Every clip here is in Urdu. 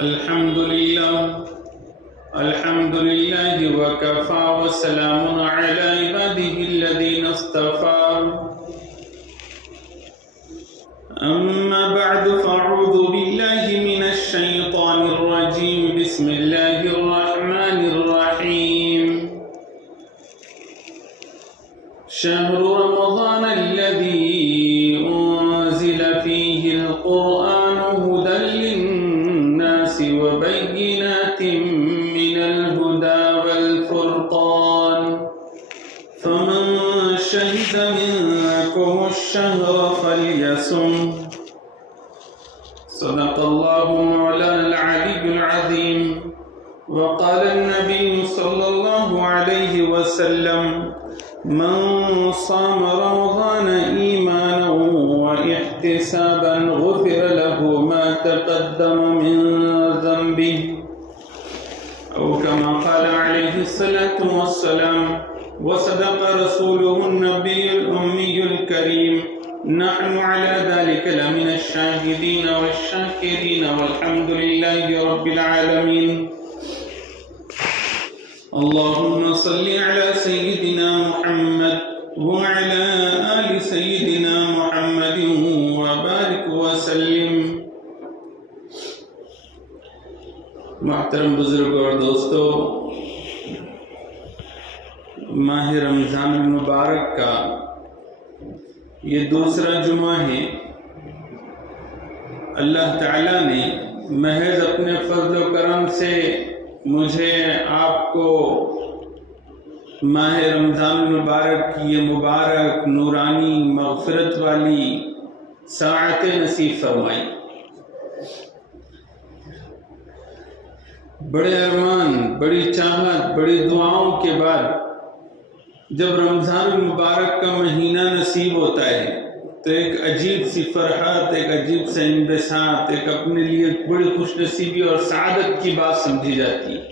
الحمد لله وكفى وسلام على عباده الذين اصطفى أما بعد فأعوذ بالله من الشيطان الرجيم بسم الله الرحمن الرحيم شهر رمضان الذي أنزل فيه القرآن هدى للناس وبينات من الهدى والفرقان فمن شهد منكم الشهر فليصم صدق الله مولانا العلي العظيم وقال النبي صلى الله عليه وسلم من صام رمضان إيمانا واحتسابا غفر له ما تقدم من ذنبه أو كما قال عليه الصلاة والسلام وصدق رسوله النبي الأمي الكريم نحن على ذلك لمن الشاهدين والشاكرين والحمد لله رب العالمين اللهم صل على سيدنا محمد وعلى آل سيدنا محمد وبارك وسلم. محترم بزرگوں اور دوستو، ماہ رمضان المبارک کا یہ دوسرا جمعہ ہے. اللہ تعالیٰ نے محض اپنے فضل و کرم سے مجھے آپ کو ماہ رمضان المبارک کی یہ مبارک نورانی مغفرت والی ساعت نصیب فرمائی. بڑے ارمان، بڑی چاہت، بڑی دعاؤں کے بعد جب رمضان المبارک کا مہینہ نصیب ہوتا ہے تو ایک عجیب سی فرحت، ایک عجیب سے انبساط، ایک اپنے لیے بڑی خوش نصیبی اور سعادت کی بات سمجھی جاتی ہے.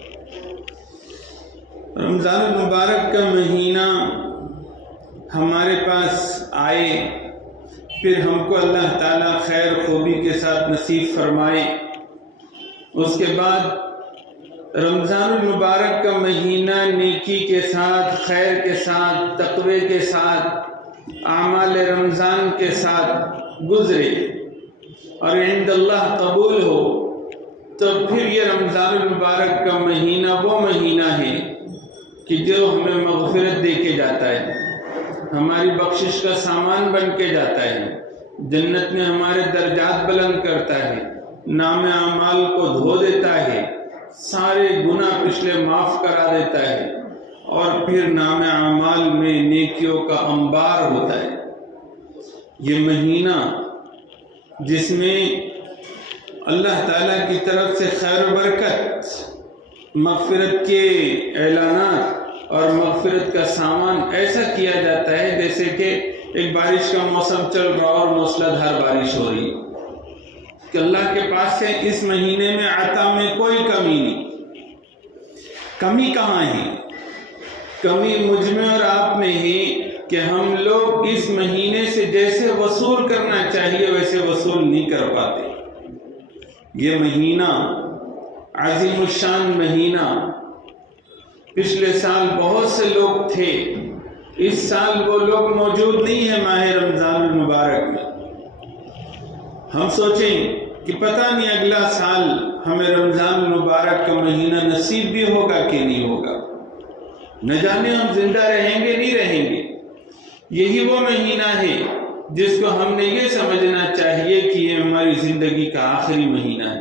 رمضان المبارک کا مہینہ ہمارے پاس آئے، پھر ہم کو اللہ تعالیٰ خیر خوبی کے ساتھ نصیب فرمائے. اس کے بعد رمضان المبارک کا مہینہ نیکی کے ساتھ، خیر کے ساتھ، تقوی کے ساتھ، اعمال رمضان کے ساتھ گزرے اور عند اللہ قبول ہو، تو پھر یہ رمضان المبارک کا مہینہ وہ مہینہ ہے کہ جو ہمیں مغفرت دے کے جاتا ہے، ہماری بخشش کا سامان بن کے جاتا ہے، جنت میں ہمارے درجات بلند کرتا ہے، نام اعمال کو دھو دیتا ہے، سارے گناہ پچھلے معاف کرا دیتا ہے، اور پھر نام اعمال میں نیکیوں کا انبار ہوتا ہے. یہ مہینہ جس میں اللہ تعالیٰ کی طرف سے خیر و برکت، مغفرت کے اعلانات اور مغفرت کا سامان ایسا کیا جاتا ہے جیسے کہ ایک بارش کا موسم چل رہا اور موسلا دھار بارش ہو رہی ہے، کہ اللہ کے پاس سے اس مہینے میں عطا میں کوئی کمی نہیں. کمی کہاں ہے؟ کمی مجھ میں اور آپ میں ہے کہ ہم لوگ اس مہینے سے جیسے وصول کرنا چاہیے ویسے وصول نہیں کر پاتے. یہ مہینہ عظیم الشان مہینہ، پچھلے سال بہت سے لوگ تھے، اس سال وہ لوگ موجود نہیں ہیں ماہ رمضان المبارک میں. ہم سوچیں کہ پتہ نہیں اگلا سال ہمیں رمضان المبارک کا مہینہ نصیب بھی ہوگا کہ نہیں ہوگا، نہ جانے ہم زندہ رہیں گے نہیں رہیں گے. یہی وہ مہینہ ہے جس کو ہم نے یہ سمجھنا چاہیے کہ یہ ہماری زندگی کا آخری مہینہ ہے.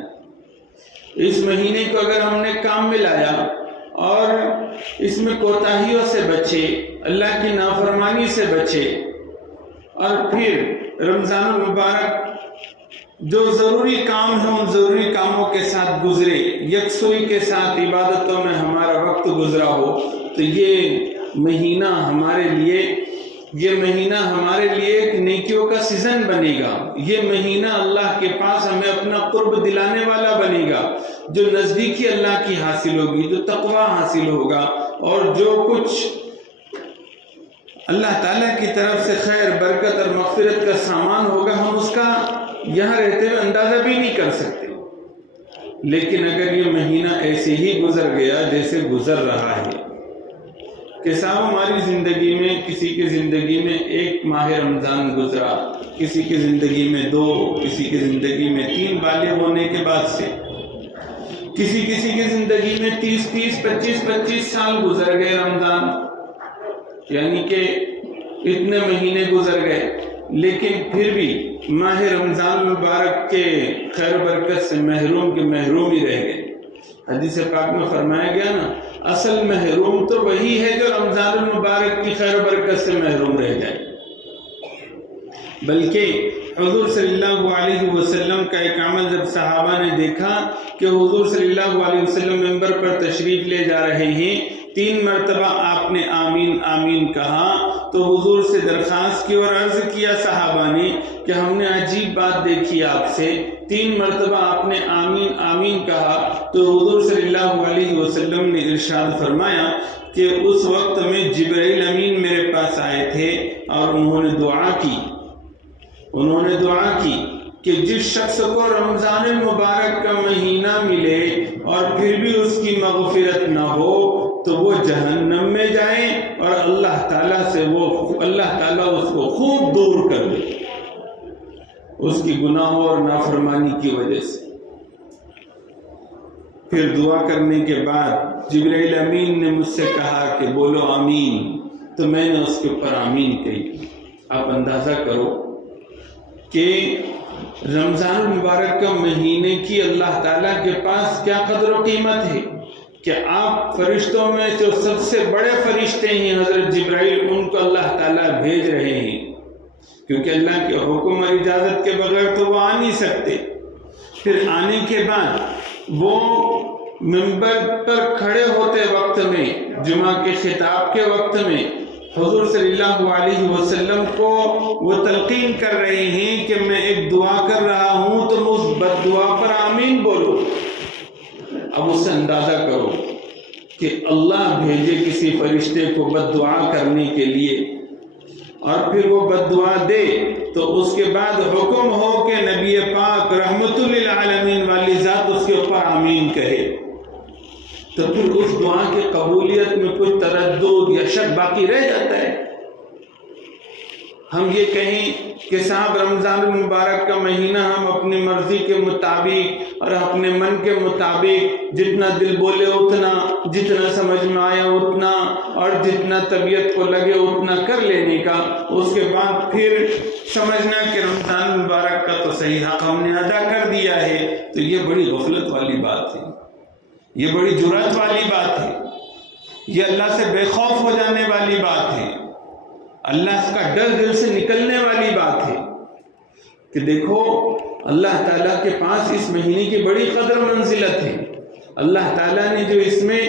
اس مہینے کو اگر ہم نے کام میں لایا اور اس میں کوتاہیوں سے بچے، اللہ کی نافرمانی سے بچے، اور پھر رمضان المبارک جو ضروری کام ہیں ان ضروری کاموں کے ساتھ گزرے، یکسوئی کے ساتھ عبادتوں میں ہمارا وقت گزرا ہو، تو یہ مہینہ ہمارے لیے ایک نیکیوں کا سیزن بنے گا. یہ مہینہ اللہ کے پاس ہمیں اپنا قرب دلانے والا بنے گا، جو نزدیکی اللہ کی حاصل ہوگی، جو تقوی حاصل ہوگا، اور جو کچھ اللہ تعالیٰ کی طرف سے خیر، برکت اور مغفرت کا سامان ہوگا، ہم اس کا یہاں رہتے ہوئے اندازہ بھی نہیں کر سکتے. لیکن اگر یہ مہینہ ایسے ہی گزر گیا جیسے گزر رہا ہے کہ صاحب ہماری زندگی میں کسی کی زندگی میں ایک ماہ رمضان گزرا، کسی کی زندگی میں 2، کسی کی زندگی میں 3 بالغ ہونے کے بعد سے، کسی کی زندگی میں 30 25 سال گزر گئے رمضان، یعنی کہ اتنے مہینے گزر گئے، لیکن پھر بھی ماہ رمضان مبارک کے خیر برکت سے محروم کے محروم ہی رہ گئے۔ حدیث پاک میں فرمایا گیا نا، اصل محروم تو وہی ہے جو رمضان المبارک کی خیر برکت سے محروم رہ جائے۔ بلکہ حضور صلی اللہ علیہ وسلم کا ایک عمل جب صحابہ نے دیکھا کہ حضور صلی اللہ علیہ وسلم منبر پر تشریف لے جا رہے ہیں، 3 مرتبہ آپ نے آمین آمین کہا، تو حضور سے درخواست کی اور عرض کیا صحابہ نے کہ ہم نے عجیب بات دیکھی آپ سے، 3 مرتبہ آپ نے آمین آمین کہا۔ تو حضور صلی اللہ علیہ وسلم نے ارشاد فرمایا کہ اس وقت میں جبرائیل امین میرے پاس آئے تھے اور انہوں نے دعا کی کہ جس شخص کو رمضان المبارک کا مہینہ ملے اور پھر بھی اس کی مغفرت نہ ہو تو وہ جہنم میں جائے اور اللہ تعالیٰ اس کو خوب دور کر دے اس کی گناہوں اور نافرمانی کی وجہ سے۔ پھر دعا کرنے کے بعد جبرائیل امین نے مجھ سے کہا کہ بولو آمین، تو میں نے اس کے اوپر آمین کہی۔ آپ اندازہ کرو کہ رمضان المبارک کا مہینے کی اللہ تعالیٰ کے پاس کیا قدر و قیمت ہے کہ آپ فرشتوں میں جو سب سے بڑے فرشتے ہیں حضرت جبرائیل، ان کو اللہ تعالیٰ بھیج رہے ہیں، کیونکہ اللہ کے حکم اور اجازت کے بغیر تو وہ آ نہیں سکتے۔ پھر آنے کے بعد وہ منبر پر کھڑے ہوتے وقت میں، جمعہ کے خطاب کے وقت میں، حضور صلی اللہ علیہ وسلم کو وہ تلقین کر رہے ہیں کہ میں ایک دعا کر رہا ہوں، تم اس بد دعا پر آمین بولو۔ اب اس سے اندازہ کرو کہ اللہ بھیجے کسی فرشتے کو بد دعا کرنے کے لیے اور پھر وہ بد دعا دے، تو اس کے بعد حکم ہو کہ نبی پاک رحمت للعالمین والی ذات اس کے اوپر آمین کہے، تو پھر اس دعا کی قبولیت میں کچھ تردد یا شک باقی رہ جاتا ہے۔ ہم یہ کہیں کہ صاحب رمضان المبارک کا مہینہ ہم اپنی مرضی کے مطابق اور اپنے من کے مطابق جتنا دل بولے اتنا، جتنا سمجھ میں آیا اتنا، اور جتنا طبیعت کو لگے اتنا کر لینے کا، اس کے بعد پھر سمجھنا کہ رمضان المبارک کا تو صحیح حق ہم نے ادا کر دیا ہے، تو یہ بڑی غفلت والی بات ہے، یہ بڑی جرأت والی بات ہے، یہ اللہ سے بے خوف ہو جانے والی بات ہے، اللہ کا ڈر دل سے نکلنے والی بات ہے کہ دیکھو اللہ تعالیٰ کے پاس اس مہینے کی بڑی قدر منزلت ہے۔ اللہ تعالیٰ نے جو اس میں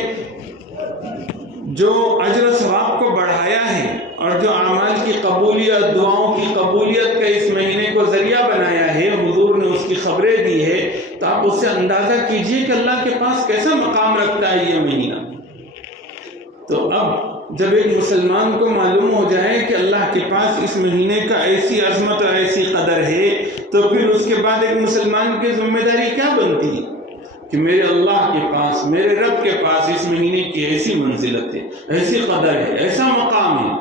جو اجر و ثواب کو بڑھایا ہے اور جو اعمال کی قبولیت، دعاؤں کی قبولیت کا اس مہینے کو ذریعہ بنایا ہے، حضور نے اس کی خبریں دی ہے، تو آپ اس سے اندازہ کیجئے کہ اللہ کے پاس کیسا مقام رکھتا ہے یہ مہینہ۔ تو اب جب ایک مسلمان کو معلوم ہو جائے کہ اللہ کے پاس اس مہینے کا ایسی عظمت اور ایسی قدر ہے، تو پھر اس کے بعد ایک مسلمان کی ذمہ داری کیا بنتی ہے کہ میرے اللہ کے پاس، میرے رب کے پاس اس مہینے کی ایسی منزلت ہے، ایسی قدر ہے، ایسا مقام ہے،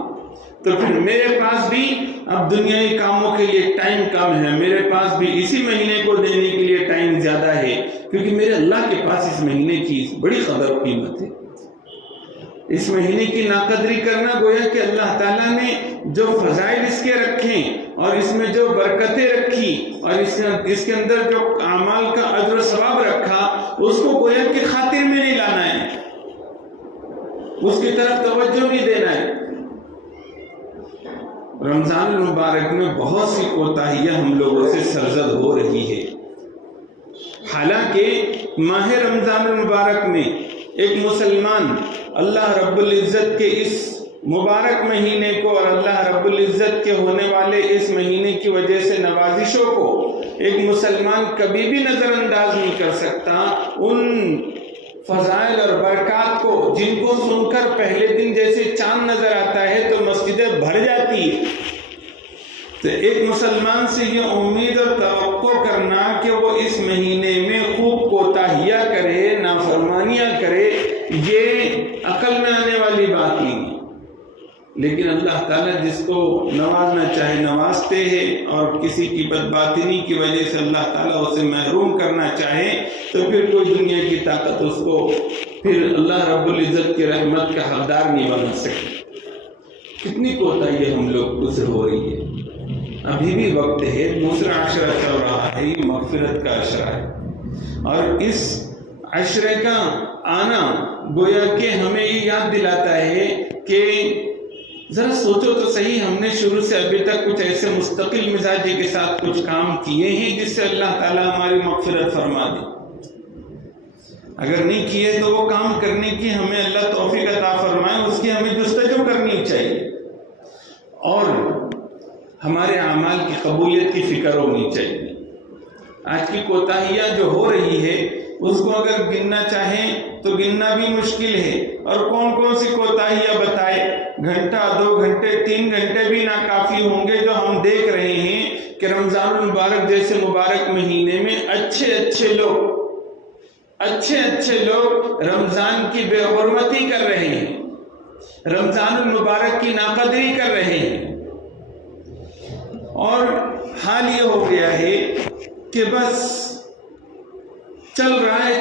تو پھر میرے پاس بھی اب دنیائی کاموں کے لیے ٹائم کم ہے، میرے پاس بھی اسی مہینے کو دینے کے لیے ٹائم زیادہ ہے، کیونکہ میرے اللہ کے پاس اس مہینے کی بڑی قدر و قیمت ہے۔ اس مہینے کی ناقدری کرنا گویا کہ اللہ تعالیٰ نے جو فضائل اس کے رکھے اور اس میں جو برکتیں رکھی اور اس کے اندر جو اعمال کا اجر و ثواب رکھا، اس کو گویا کہ خاطر میں نہیں لانا ہے، اس کی طرف توجہ نہیں دینا ہے۔ رمضان المبارک میں بہت سی کوتاہیاں ہم لوگوں سے سرزد ہو رہی ہے، حالانکہ ماہ رمضان المبارک میں ایک مسلمان اللہ رب العزت کے اس مبارک مہینے کو اور اللہ رب العزت کے ہونے والے اس مہینے کی وجہ سے نوازشوں کو ایک مسلمان کبھی بھی نظر انداز نہیں کر سکتا، ان فضائل اور برکات کو جن کو سن کر پہلے دن جیسے چاند نظر آتا ہے تو مسجدیں بھر جاتی ہے۔ تو ایک مسلمان سے یہ امید اور توقع کرنا کہ وہ اس مہینے میں خوب کوتاہی عقل میں آنے والی بات نہیں ہے، لیکن اللہ تعالیٰ جس کو نوازنا چاہے نوازتے ہیں، اور کسی کی بدباطنی کی وجہ سے اللہ تعالیٰ اسے محروم کرنا چاہے تو پھر کوئی دنیا کی طاقت اس کو پھر اللہ رب العزت کی رحمت کا حقدار نہیں بنا سکتی۔ کتنی کوتاہی ہم لوگ سے ہو رہی ہے۔ ابھی بھی وقت ہے، دوسرا عشرہ چل رہا ہے، یہ مغفرت کا عشرہ ہے، اور اس عشرے کا آنا گویا کہ ہمیں یہ یاد دلاتا ہے کہ ذرا سوچو تو صحیح، ہم نے شروع سے ابھی تک کچھ ایسے مستقل مزاجی کے ساتھ کچھ کام کیے ہیں جس سے اللہ تعالیٰ ہماری مغفرت فرما دے۔ اگر نہیں کیے تو وہ کام کرنے کی ہمیں اللہ توفیق عطا فرمائے، اس کی ہمیں جستجو کرنی چاہیے، اور ہمارے اعمال کی قبولیت کی فکر ہونی چاہیے۔ آج کی کوتاہیاں جو ہو رہی ہے اس کو اگر گننا چاہیں تو گننا بھی مشکل ہے، اور کون کون سی کوتاہیاں بتائے، گھنٹہ 2 گھنٹے 3 گھنٹے بھی ناکافی ہوں گے جو ہم دیکھ رہے ہیں کہ رمضان المبارک جیسے مبارک مہینے میں اچھے لوگ رمضان کی بے حرمتی کر رہے ہیں، رمضان المبارک کی ناقدری کر رہے ہیں، اور حال یہ ہو گیا ہے کہ بس چل رہا ہے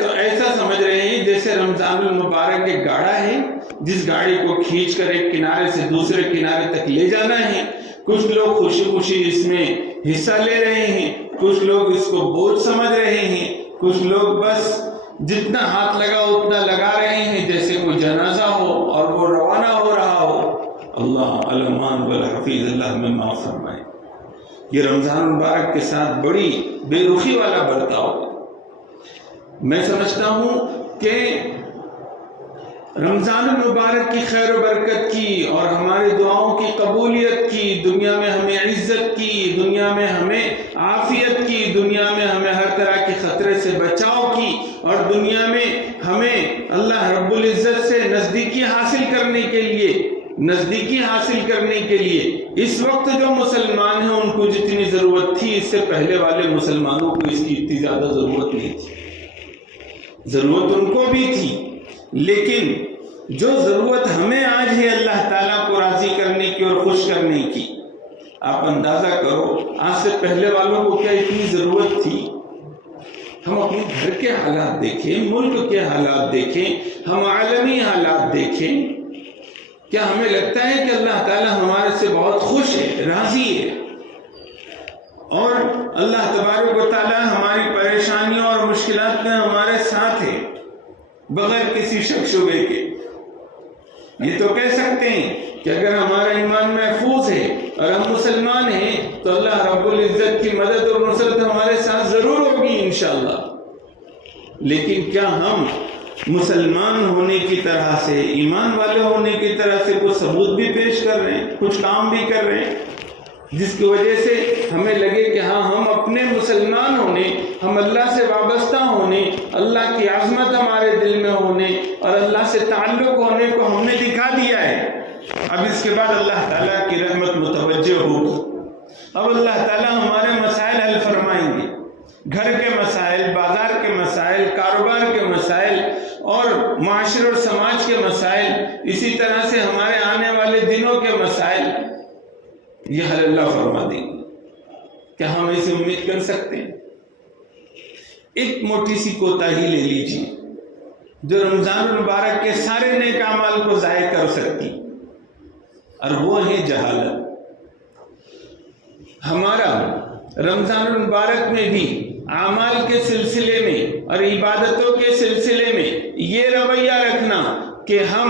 تو ایسا سمجھ رہے ہیں جیسے رمضان المبارک ایک گاڑا ہے جس گاڑی کو کھینچ کر ایک کنارے سے دوسرے کنارے تک لے جانا ہے۔ کچھ لوگ خوشی خوشی اس میں حصہ لے رہے ہیں، کچھ لوگ اس کو بوجھ سمجھ رہے ہیں، کچھ لوگ بس جتنا ہاتھ لگا اتنا لگا رہے ہیں جیسے کوئی جنازہ ہو اور وہ روانہ ہو رہا ہو۔ اللہ علمان والحفیظ، اللہ ہمیں معاف فرمائے۔ یہ رمضان مبارک کے ساتھ بڑی بے رخی والا برتاؤ ہے۔ میں سمجھتا ہوں کہ رمضان المبارک کی خیر و برکت کی اور ہماری دعاؤں کی قبولیت کی، دنیا میں ہمیں عزت کی، دنیا میں ہمیں عافیت کی، دنیا میں ہمیں ہر طرح کے خطرے سے بچاؤ کی، اور دنیا میں ہمیں اللہ رب العزت سے نزدیکی حاصل کرنے کے لیے اس وقت جو مسلمان ہیں ان کو جتنی ضرورت تھی اس سے پہلے والے مسلمانوں کو اس کی اتنی زیادہ ضرورت نہیں تھی۔ ضرورت ان کو بھی تھی، لیکن جو ضرورت ہمیں آج ہے اللہ تعالیٰ کو راضی کرنے کی اور خوش کرنے کی، آپ اندازہ کرو آج سے پہلے والوں کو کیا اتنی ضرورت تھی۔ ہم اپنے گھر کے حالات دیکھیں، ملک کے حالات دیکھیں، ہم عالمی حالات دیکھیں، کیا ہمیں لگتا ہے کہ اللہ تعالیٰ ہمارے سے بہت خوش ہے، راضی ہے، اور اللہ تبارک و تعالیٰ ہماری پریشانیوں اور مشکلات میں ہمارے ساتھ ہے بغیر کسی شک شبے کے؟ یہ تو کہہ سکتے ہیں کہ اگر ہمارا ایمان محفوظ ہے اور ہم مسلمان ہیں تو اللہ رب العزت کی مدد اور نصرت ہمارے ساتھ ضرور ہوگی انشاءاللہ۔ لیکن کیا ہم مسلمان ہونے کی طرح سے، ایمان والے ہونے کی طرح سے کچھ ثبوت بھی پیش کر رہے ہیں، کچھ کام بھی کر رہے ہیں جس کی وجہ سے ہمیں لگے کہ ہاں ہم اپنے مسلمان ہونے، ہم اللہ سے وابستہ ہونے، اللہ کی عظمت ہمارے دل میں ہونے اور اللہ سے تعلق ہونے کو ہم نے دکھا دیا ہے۔ اب اس کے بعد اللہ تعالیٰ کی رحمت متوجہ ہوگی، اب اللہ تعالیٰ ہمارے مسائل حل فرمائیں گے، گھر کے مسائل، بازار کے مسائل، کاروبار کے مسائل اور معاشرے اور سماج کے مسائل، اسی طرح سے ہمارے آنے والے دنوں کے مسائل، یہ حل اللہ فرما دیں گے۔ کیا ہم ایسے امید کر سکتے ہیں؟ ایک موٹی سی کوتاہی لے لیجیے جو رمضان المبارک کے سارے نیک اعمال کو ضائع کر سکتی، اور وہ ہے جہالت۔ ہمارا رمضان المبارک میں بھی اعمال کے سلسلے میں اور عبادتوں کے سلسلے میں یہ رویہ رکھنا کہ ہم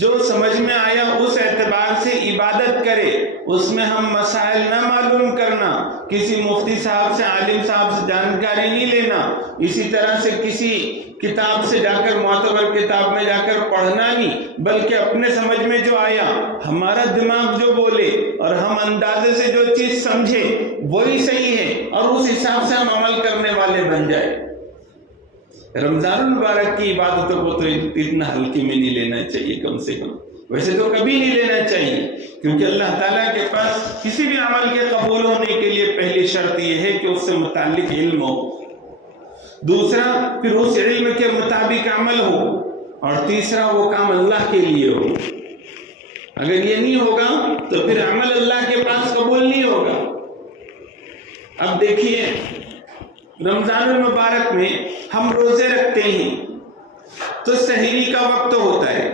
جو سمجھ میں آیا اس اعتبار سے عبادت کرے، اس میں ہم مسائل نہ معلوم کرنا، کسی مفتی صاحب سے، عالم صاحب سے جانکاری نہیں لینا، اسی طرح سے کسی کتاب سے جا کر، معتبر کتاب میں جا کر پڑھنا نہیں، بلکہ اپنے سمجھ میں جو آیا، ہمارا دماغ جو بولے اور ہم اندازے سے جو چیز سمجھے وہی صحیح ہے، اور اس حساب سے ہم عمل کرنے والے بن جائے۔ رمضان المبارک کی عبادتوں کو تو اتنا ہلکی میں نہیں لینا چاہیے، کم سے کم ویسے تو کبھی نہیں لینا چاہیے، کیونکہ اللہ تعالیٰ کے پاس کسی بھی عمل کے قبول ہونے کے لیے پہلی شرط یہ ہے کہ اس سے متعلق علم ہو، دوسرا پھر اس علم کے مطابق عمل ہو، اور تیسرا وہ کام اللہ کے لیے ہو. اگر یہ نہیں ہوگا تو پھر عمل اللہ کے پاس قبول نہیں ہوگا. اب دیکھیے رمضان المبارک میں ہم روزے رکھتے ہیں تو سحری کا وقت ہوتا ہے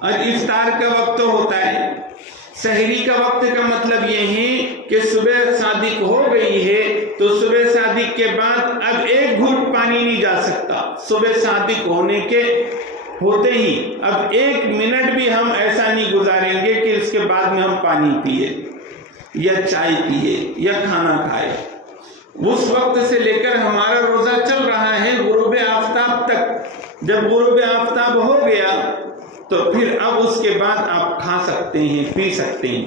اور افطار کا وقت ہوتا ہے. سحری کا وقت کا مطلب یہ ہے کہ صبح صادق ہو گئی ہے تو صبح صادق کے بعد اب ایک گھونٹ پانی نہیں جا سکتا. صبح صادق ہونے کے ہوتے ہی اب 1 منٹ بھی ہم ایسا نہیں گزاریں گے کہ اس کے بعد میں ہم پانی پیے یا چائے پیے یا کھانا کھائے. اس وقت سے لے کر ہمارا روزہ چل رہا ہے غروب آفتاب تک. جب غروب آفتاب ہو گیا تو پھر اب اس کے بعد آپ کھا سکتے ہیں پی سکتے ہیں.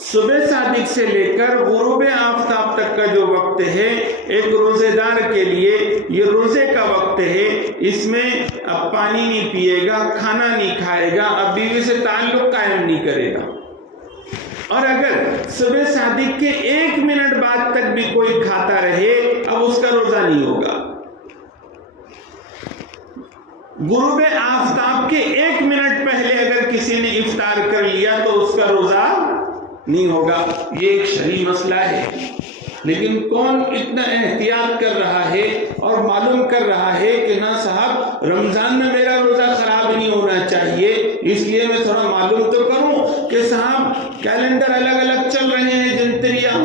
صبح صادق سے لے کر غروب آفتاب تک کا جو وقت ہے ایک روزے دار کے لیے یہ روزے کا وقت ہے. اس میں اب پانی نہیں پیے گا، کھانا نہیں کھائے گا، اب بیوی سے تعلق قائم نہیں کرے گا. اور اگر صبح صادق کے 1 منٹ بعد تک بھی کوئی کھاتا رہے اب اس کا روزہ نہیں ہوگا. غروب آفتاب کے 1 منٹ پہلے اگر کسی نے افطار کر لیا تو اس کا روزہ نہیں ہوگا. یہ ایک شرعی مسئلہ ہے، لیکن کون اتنا احتیاط کر رہا ہے اور معلوم کر رہا ہے کہ نہ صاحب رمضان میں میرا روزہ خراب نہیں ہونا چاہیے، اس لیے میں تھوڑا معلوم تو کروں کہ صاحب کیلنڈر الگ الگ چل رہے ہیں دنتریاں،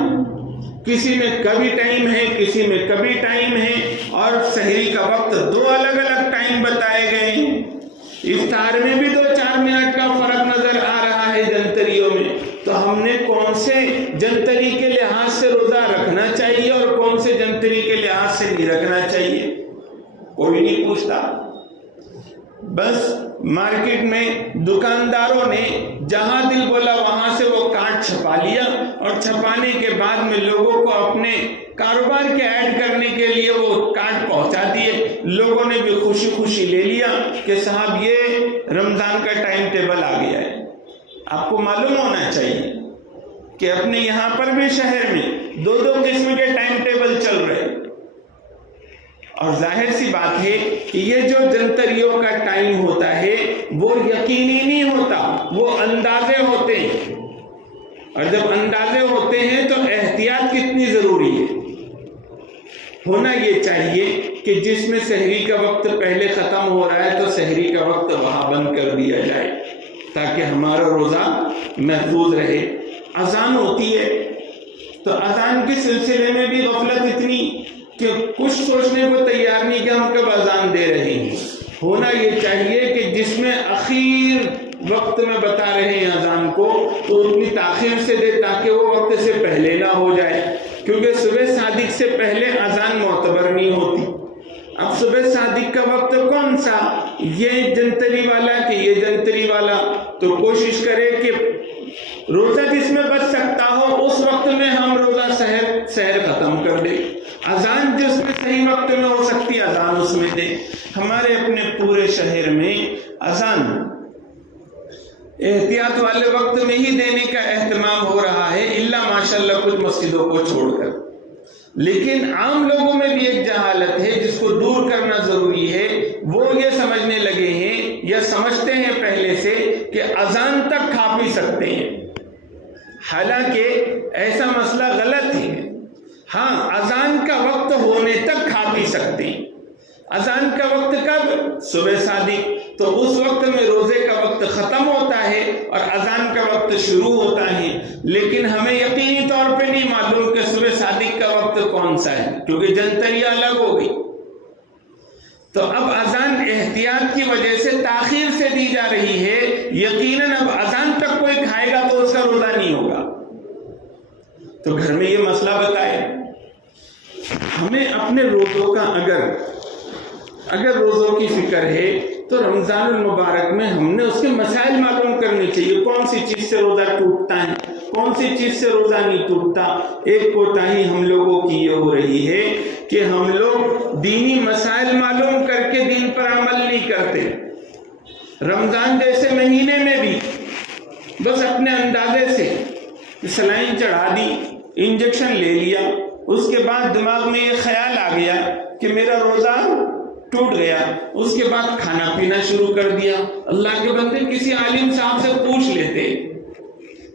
کسی میں کبھی ٹائم ہے کسی میں کبھی ٹائم ہے، اور سحری کا وقت 2 الگ الگ ٹائم بتائے گئے ہیں. افطار میں بھی 2-4 منٹ کا فرق نظر آ رہا ہے جنتریوں میں. تو ہم نے کون سے جنتری کے لحاظ سے روزہ رکھنا چاہیے اور کون سے جنتری کے لحاظ سے نہیں رکھنا چاہیے؟ کوئی نہیں پوچھتا. بس مارکیٹ میں دکانداروں نے جہاں دل بولا وہاں سے وہ کارڈ چھپا لیا اور چھپانے کے بعد میں لوگوں کو اپنے کاروبار کے ایڈ کرنے کے لیے وہ کارڈ پہنچا دیے. لوگوں نے بھی خوشی خوشی لے لیا کہ صاحب یہ رمضان کا ٹائم ٹیبل آ گیا ہے. آپ کو معلوم ہونا چاہیے کہ اپنے یہاں پر بھی شہر میں 2 قسم کے ٹائم ٹیبل چل رہے ہیں. اور ظاہر سی بات ہے کہ یہ جو جنتریوں کا ٹائم ہوتا ہے وہ یقینی نہیں ہوتا، وہ اندازے ہوتے ہیں. اور جب اندازے ہوتے ہیں تو احتیاط کتنی ضروری ہے. ہونا یہ چاہیے کہ جس میں سحری کا وقت پہلے ختم ہو رہا ہے تو سحری کا وقت وہاں بند کر دیا جائے تاکہ ہمارا روزہ محفوظ رہے. اذان ہوتی ہے تو اذان کے سلسلے میں بھی غفلت اتنی کہ کچھ سوچنے کو تیار نہیں کہ ہم کب اذان دے رہے ہیں. ہونا یہ چاہیے کہ جس میں اخیر وقت میں بتا رہے ہیں اذان کو تو اتنی تاخیر سے دے تاکہ وہ وقت سے پہلے نہ ہو جائے، کیونکہ صبح صادق سے پہلے اذان معتبر نہیں ہوتی. اب صبح صادق کا وقت کون سا، یہ جنتری والا کہ یہ جنتری والا؟ تو کوشش کرے کہ روزہ جس میں بچ سکتا ہو اس وقت میں ہم روزہ سحر ختم کر دیں. اذان جس میں صحیح وقت میں ہو سکتی ہے اذان اس میں دے. ہمارے اپنے پورے شہر میں اذان احتیاط والے وقت میں ہی دینے کا اہتمام ہو رہا ہے، الا ماشاءاللہ کچھ مسجدوں کو چھوڑ کر. لیکن عام لوگوں میں بھی ایک جہالت ہے جس کو دور کرنا ضروری ہے. وہ یہ سمجھنے لگے ہیں یا سمجھتے ہیں پہلے سے کہ اذان تک کھا پی سکتے ہیں، حالانکہ ایسا مسئلہ غلط ہے. ہاں اذان کا وقت ہونے تک کھا پی سکتے ہیں. اذان کا وقت کب؟ صبح صادق. تو اس وقت میں روزے کا وقت ختم ہوتا ہے اور اذان کا وقت شروع ہوتا ہے. لیکن ہمیں یقینی طور پہ نہیں معلوم کہ صبح صادق کا وقت کون سا ہے کیونکہ جنتری الگ ہو گئی. تو اب اذان احتیاط کی وجہ سے تاخیر سے دی جا رہی ہے. یقیناً اب اذان تک کوئی کھائے گا تو اس کا روزہ نہیں ہوگا. تو گھر میں یہ مسئلہ بتائے. ہمیں اپنے روزوں کا اگر روزوں کی فکر ہے تو رمضان المبارک میں ہم نے اس کے مسائل معلوم کرنے چاہیے. کون سی چیز سے روزہ ٹوٹتا ہے، کون سی چیز سے روزہ نہیں ٹوٹتا. ایک کوتاہی ہم لوگوں کی یہ ہو رہی ہے کہ ہم لوگ دینی مسائل معلوم کر کے دین پر عمل نہیں کرتے. رمضان جیسے مہینے میں بھی بس اپنے اندازے سے سلائن چڑھا دی، انجیکشن لے لیا، اس کے بعد دماغ میں یہ خیال آ گیا کہ میرا روزہ ٹوٹ گیا، اس کے بعد کھانا پینا شروع کر دیا۔ اللہ کے بندے کسی عالم صاحب سے پوچھ لیتے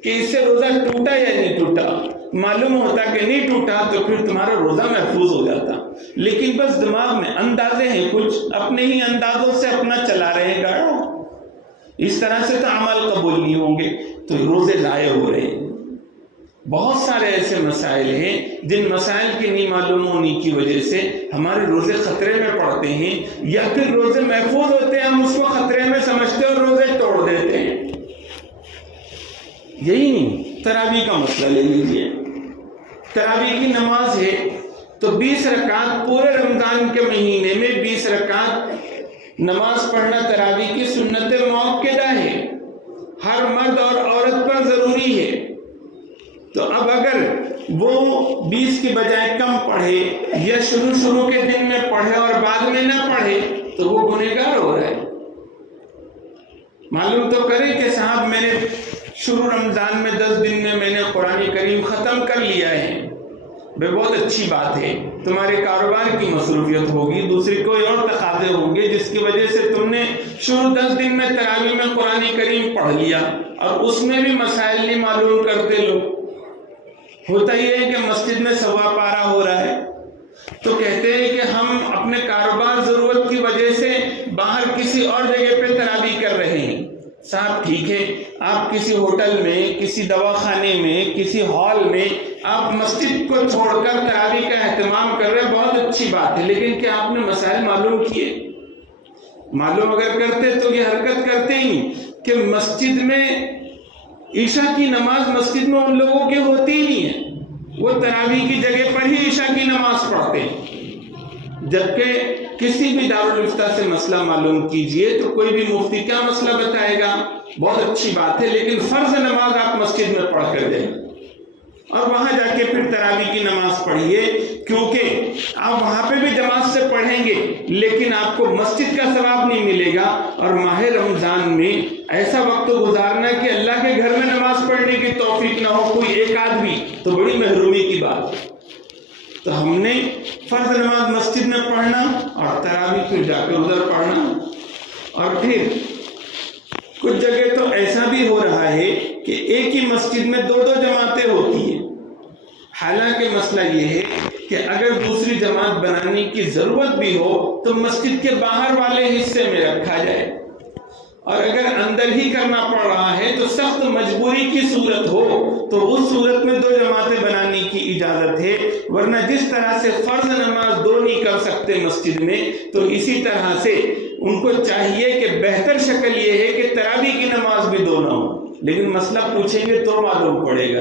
کہ اس سے روزہ ٹوٹا یا نہیں ٹوٹا، معلوم ہوتا کہ نہیں ٹوٹا تو پھر تمہارا روزہ محفوظ ہو جاتا، لیکن بس دماغ میں اندازے ہیں، کچھ اپنے ہی اندازوں سے اپنا چلا رہے ہیں گاڑا، اس طرح سے تو عمل قبول نہیں ہوں گے، تو روزے ضائع ہو رہے ہیں۔ بہت سارے ایسے مسائل ہیں جن مسائل کی نہیں معلوم ہونے کی وجہ سے ہمارے روزے خطرے میں پڑتے ہیں، یا پھر روزے محفوظ ہوتے ہیں، ہم اس کو خطرے میں سمجھتے اور روزے توڑ دیتے ہیں۔ یہی نہیں، تراویح کا مسئلہ لے لیجئے، تراویح کی نماز ہے تو 20 رکعت پورے رمضان کے مہینے میں 20 رکعت نماز پڑھنا تراویح کی سنت مؤکدہ ہے، ہر مرد اور عورت پر ضروری ہے۔ تو اب اگر وہ 20 کی بجائے کم پڑھے یا شروع کے دن میں پڑھے اور بعد میں نہ پڑھے تو وہ گنہگار ہو رہا ہے۔ معلوم تو کرے کہ صاحب میں نے شروع رمضان میں 10 دن میں نے قرآن کریم ختم کر لیا ہے، بہت اچھی بات ہے، تمہارے کاروبار کی مصروفیت ہوگی، دوسری کوئی اور تقاضے ہوں گے جس کی وجہ سے تم نے شروع 10 دن میں تراویح میں قرآن کریم پڑھ لیا، اور اس میں بھی مسائل نہیں معلوم کرتے لوگ۔ ہوتا یہ ہے کہ مسجد میں سوا پارہ ہو رہا ہے تو کہتے ہیں کہ ہم اپنے کاروبار ضرورت کی وجہ سے باہر کسی اور جگہ پہ تراویح کر رہے ہیں۔ صاحب ٹھیک ہے، آپ کسی ہوٹل میں، کسی دواخانے میں، کسی ہال میں آپ مسجد کو چھوڑ کر تراویح کا اہتمام کر رہے ہیں، بہت اچھی بات ہے، لیکن کیا آپ نے مسائل معلوم کیے؟ معلوم اگر کرتے تو یہ حرکت کرتے ہی کہ مسجد میں عشاء کی نماز مسجد میں ان لوگوں کی ہوتی ہی نہیں ہے، وہ تراویح کی جگہ پر ہی عشاء کی نماز پڑھتے ہیں۔ جبکہ کسی بھی دارالفتہ سے مسئلہ معلوم کیجئے تو کوئی بھی مفتی کیا مسئلہ بتائے گا، بہت اچھی بات ہے، لیکن فرض نماز آپ مسجد میں پڑھ کر جائیں اور وہاں جا کے پھر تراویح کی نماز پڑھیے، کیونکہ آپ وہاں پہ بھی جماعت سے پڑھیں گے لیکن آپ کو مسجد کا ثواب نہیں ملے گا، اور ماہ رمضان میں ایسا وقت گزارنا کہ اللہ کے گھر میں نماز پڑھنے کی توفیق نہ ہو کوئی ایک آدمی، تو بڑی محرومی کی بات ہے۔ تو ہم نے فرض نماز مسجد میں پڑھنا اور تراویح پھر جا کے ادھر پڑھنا، اور پھر کچھ جگہ تو ایسا بھی ہو رہا ہے کہ ایک ہی مسجد میں 2 جماعتیں ہوتی ہیں، حالانکہ مسئلہ یہ ہے کہ اگر دوسری جماعت بنانے کی ضرورت بھی ہو تو مسجد کے باہر والے حصے میں رکھا جائے، اور اگر اندر ہی کرنا پڑ رہا ہے تو سخت مجبوری کی صورت ہو تو اس صورت میں 2 جماعتیں بنانے کی اجازت ہے، ورنہ جس طرح سے فرض نماز 2 نہیں کر سکتے مسجد میں، تو اسی طرح سے ان کو چاہیے کہ بہتر شکل یہ ہے کہ تراویح کی نماز بھی 2 نہ ہو، لیکن مسئلہ پوچھیں گے تو معلوم پڑے گا۔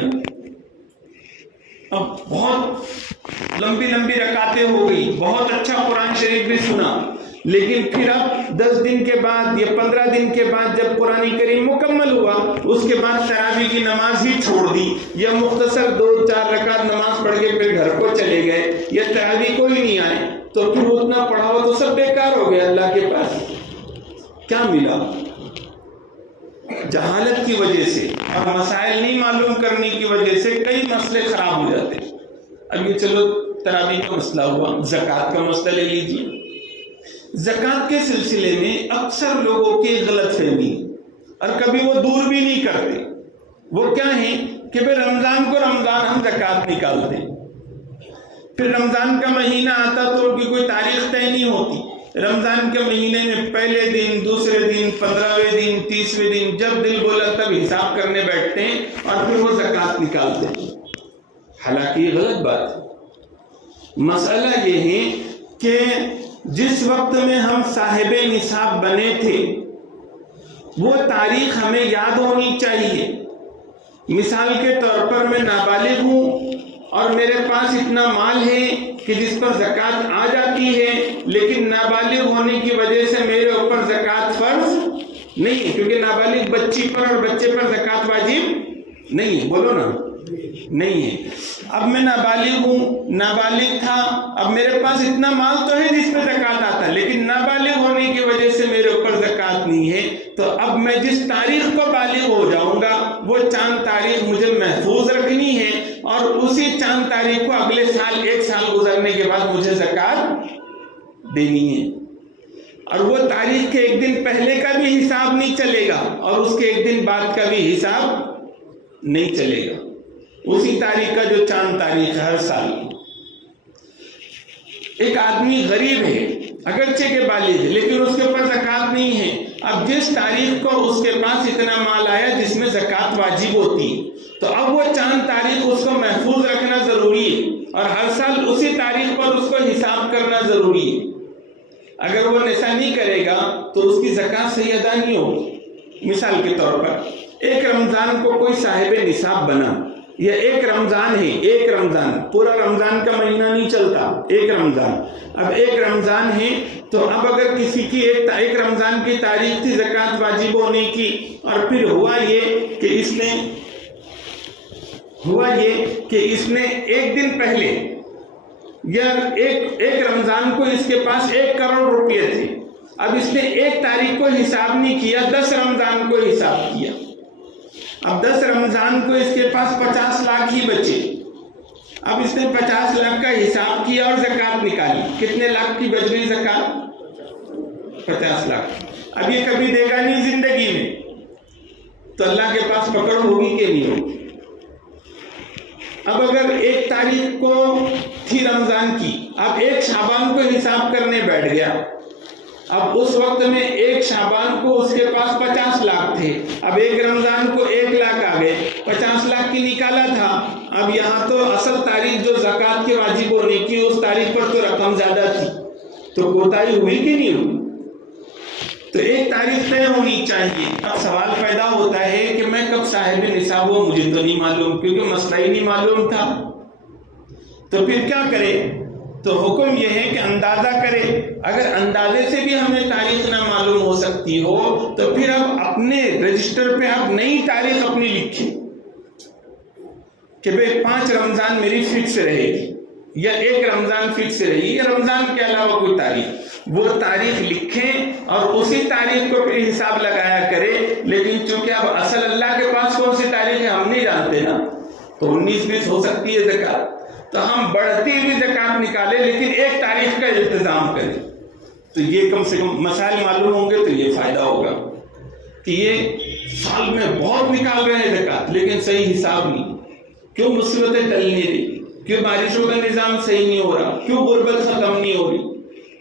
اب بہت لمبی رکعتیں ہو گئی، بہت اچھا قرآن شریف بھی سنا، لیکن پھر اب 10 دن کے بعد یا 15 دن کے بعد جب قرآن کریم مکمل ہوا اس کے بعد تراویح کی نماز ہی چھوڑ دی، یا مختصر 2-4 رکعت نماز پڑھ کے پھر گھر کو چلے گئے، یا تراویح کوئی نہیں آئے، تو پھر اتنا پڑھا ہوا تو سب بیکار ہو گیا، اللہ کے پاس کیا ملا؟ جہالت کی وجہ سے اور مسائل نہیں معلوم کرنے کی وجہ سے کئی مسئلے خراب ہو جاتے ہیں۔ اب یہ چلو تراویح کا مسئلہ ہوا، زکوٰۃ کا مسئلہ لے لیجیے۔ زکوٰۃ کے سلسلے میں اکثر لوگوں کی غلط فہمی، اور کبھی وہ دور بھی نہیں کرتے، وہ کیا ہیں کہ پھر رمضان کو رمضان ہم زکوٰۃ نکالتے، پھر رمضان کا مہینہ آتا تو ان کی کوئی تاریخ طے نہیں ہوتی، رمضان کے مہینے میں پہلے دن، دوسرے دن، 15ویں دن، 30ویں دن، جب دل بولا تب حساب کرنے بیٹھتے ہیں اور پھر وہ زکوٰۃ نکالتے ہیں، حالانکہ یہ غلط بات ہے۔ مسئلہ یہ ہے کہ جس وقت میں ہم صاحب نصاب بنے تھے وہ تاریخ ہمیں یاد ہونی چاہیے۔ مثال کے طور پر میں نابالغ ہوں اور میرے پاس اتنا مال ہے کہ جس پر زکوٰۃ آ جاتی ہے، لیکن نابالغ ہونے کی وجہ سے میرے اوپر زکوٰۃ فرض نہیں ہے، کیونکہ نابالغ بچی پر اور بچے پر زکوٰۃ واجب نہیں ہے، بولو نا، نہیں ہے۔ اب میں نابالغ ہوں، نابالغ تھا، اب میرے پاس اتنا مال تو ہے جس پہ زکوٰۃ آتا، لیکن نابالغ ہونے کی وجہ سے میرے اوپر زکوٰۃ نہیں ہے، تو اب میں جس تاریخ کو بالغ ہو جاؤں گا وہ چاند تاریخ مجھے محفوظ رکھنی ہے، اور اسی چاند تاریخ کو اگلے سال 1 سال گزرنے کے بعد مجھے زکوٰۃ دینی ہے۔ اور وہ تاریخ کے ایک دن پہلے کا بھی حساب نہیں چلے گا اور اس کے ایک دن بعد کا بھی حساب نہیں چلے گا، اسی تاریخ کا جو چاند تاریخ ہے ہر سال۔ ایک آدمی غریب ہے، اگرچہ کے بالغ ہے، لیکن اس کے اوپر زکوٰۃ نہیں ہے۔ اب جس تاریخ کو اس کے پاس اتنا مال آیا جس میں زکوٰۃ واجب ہوتی، تو اب وہ چاند تاریخ اس کو محفوظ رکھنا ضروری ہے اور ہر سال اسی تاریخ پر اس کو حساب کرنا ضروری ہے۔ اگر وہ ایسا نہیں کرے گا تو اس کی زکوٰۃ صحیح ادا نہیں ہوگی۔ مثال کے طور پر ایک رمضان کو کوئی صاحب نصاب بنا، یا ایک رمضان ہے، ایک رمضان، پورا رمضان کا مہینہ نہیں چلتا، ایک رمضان، اب ایک رمضان ہے تو اب اگر کسی کی ایک رمضان کی تاریخ تھی زکوٰۃ واجب ہونے کی، اور پھر ہوا یہ کہ اس نے ایک دن پہلے یا ایک رمضان کو اس کے پاس 1 کروڑ روپے تھے، اب اس نے 1 تاریخ کو حساب نہیں کیا، 10 رمضان کو حساب کیا، اب 10 رمضان کو اس کے پاس 50 لاکھ ہی بچے، اب اس نے 50 لاکھ کا حساب کیا اور زکوٰۃ نکالی، کتنے لاکھ کی بچ گئی زکوٰۃ؟ 50 لاکھ۔ اب یہ کبھی دے گا نہیں زندگی میں، تو اللہ کے پاس پکڑ ہوگی کہ نہیں ہوگی؟ اب اگر 1 تاریخ کو تھی رمضان کی، اب 1 شعبان کو حساب کرنے بیٹھ گیا، اب اس وقت میں 1 شعبان کو اس کے پاس 50 لاکھ تھے، اب 1 رمضان کو 1 لاکھ آ گئے، 50 لاکھ کی نکالا تھا، اب یہاں تو اصل تاریخ جو زکوٰۃ کے واجب ہونے کی اس تاریخ پر تو رقم زیادہ تھی، تو کوتاہی ہوئی کہ نہیں ہوئی؟ تو ایک تاریخ طے ہونی چاہیے۔ اب سوال پیدا ہوتا ہے کہ میں کب صاحب نصاب ہوں، مجھے تو نہیں معلوم، کیونکہ مسئلہ ہی نہیں معلوم تھا، تو پھر کیا کرے؟ تو حکم یہ ہے کہ اندازہ کرے۔ اگر اندازے سے بھی ہمیں تاریخ نہ معلوم ہو سکتی ہو تو پھر اب اپنے رجسٹر پہ اب نئی تاریخ اپنی لکھیں کہ بھئی 5 رمضان میری فکس رہے گی، یا 1 رمضان فکس رہے گی، یا رمضان کے علاوہ کوئی تاریخ، وہ تاریخ لکھیں اور اسی تاریخ کو پھر حساب لگایا کرے۔ لیکن چونکہ اب اصل اللہ کے پاس کون سی تاریخ ہے ہم نہیں جانتے نا، تو 19-20 ہو سکتی ہے زکوٰۃ، تو ہم بڑھتی ہوئی زکوٰۃ نکالیں لیکن 1 تاریخ کا التزام کریں، تو یہ کم سے کم مسائل معلوم ہوں گے تو یہ فائدہ ہوگا کہ یہ سال میں بہت نکال رہے ہیں زکوٰۃ لیکن صحیح حساب نہیں، کیوں مصیبتیں ٹل نہیں رہی، کیوں بارشوں کا نظام صحیح نہیں ہو رہا، کیوں غربت ختم نہیں ہو رہی؟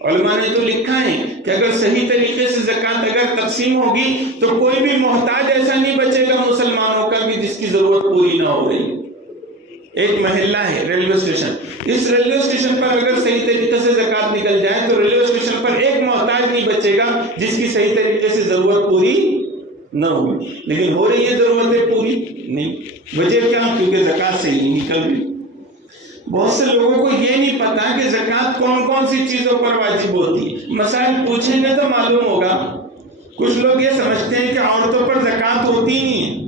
علماء نے تو لکھا ہے کہ اگر صحیح طریقے سے زکوٰۃ اگر تقسیم ہوگی تو کوئی بھی محتاج ایسا نہیں بچے گا مسلمانوں کا کہ جس کی ضرورت پوری نہ ہو رہی ہے۔ ایک محلہ ہے ریلوے اسٹیشن، اس ریلوے اسٹیشن پر اگر صحیح طریقے سے زکوٰۃ نکل جائے تو ریلوے اسٹیشن پر ایک محتاج نہیں بچے گا جس کی صحیح طریقے سے ضرورت پوری نہ ہوئی، لیکن ہو رہی ہے ضرورتیں پوری نہیں، وجہ کیا؟ کیونکہ زکوٰۃ صحیح نہیں نکل رہی۔ بہت سے لوگوں کو یہ نہیں پتا کہ زکوٰۃ کون کون سی چیزوں پر واجب ہوتی ہے، مسائل پوچھیں گے تو معلوم ہوگا۔ کچھ لوگ یہ سمجھتے ہیں کہ عورتوں پر زکوٰۃ ہوتی نہیں ہے،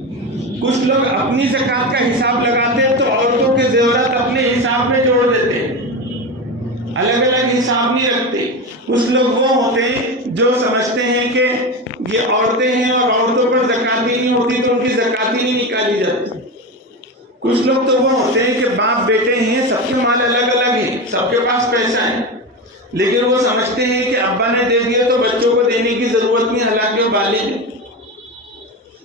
کچھ لوگ اپنی زکوٰۃ کا حساب لگاتے ہیں تو عورتوں کے زیورات اپنے حساب میں جوڑ دیتے ہیں، الگ الگ حساب نہیں رکھتے۔ کچھ لوگ وہ ہوتے ہیں جو سمجھتے ہیں کہ یہ عورتیں ہیں اور عورتوں پر زکوٰۃ ہی نہیں ہوتی تو ان کی زکوٰۃ ہی نہیں نکالی جاتی۔ کچھ لوگ تو وہ ہوتے ہیں کہ باپ بیٹے ہیں، سب کے مال الگ الگ ہیں، سب کے پاس پیسہ ہے، لیکن وہ سمجھتے ہیں کہ ابا نے دے دیا تو بچوں کو دینے کی ضرورت نہیں، حالانکہ وہ بالغ ہیں۔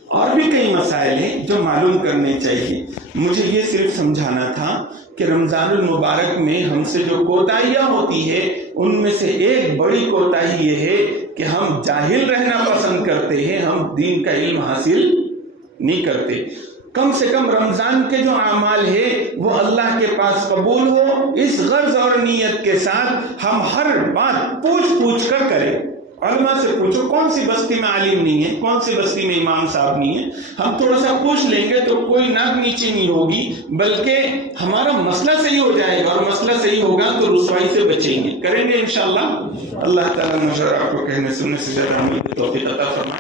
اور بھی کئی مسائل ہیں جو معلوم کرنے چاہیے۔ مجھے یہ صرف سمجھانا تھا کہ رمضان المبارک میں ہم سے جو کوتاہیاں ہوتی ہے ان میں سے ایک بڑی کوتاہی یہ ہے کہ ہم جاہل رہنا پسند کرتے ہیں، ہم دین کا علم حاصل نہیں کرتے۔ کم سے کم رمضان کے جو اعمال ہے وہ اللہ کے پاس قبول ہو، اس غرض اور نیت کے ساتھ ہم ہر بات پوچھ کر کریں۔ علماء سے پوچھو کون سی بستی میں عالم نہیں ہے، کون سی بستی میں امام صاحب نہیں ہے، ہم تھوڑا سا پوچھ لیں گے تو کوئی ناک نیچی نہیں ہوگی، بلکہ ہمارا مسئلہ صحیح ہو جائے گا، اور مسئلہ صحیح ہوگا تو رسوائی سے بچیں گے، کریں گے انشاءاللہ۔ اللہ تعالیٰ مشورہ آپ کو کہنے سننے سے زیادہ توفیق عطا فرمائے۔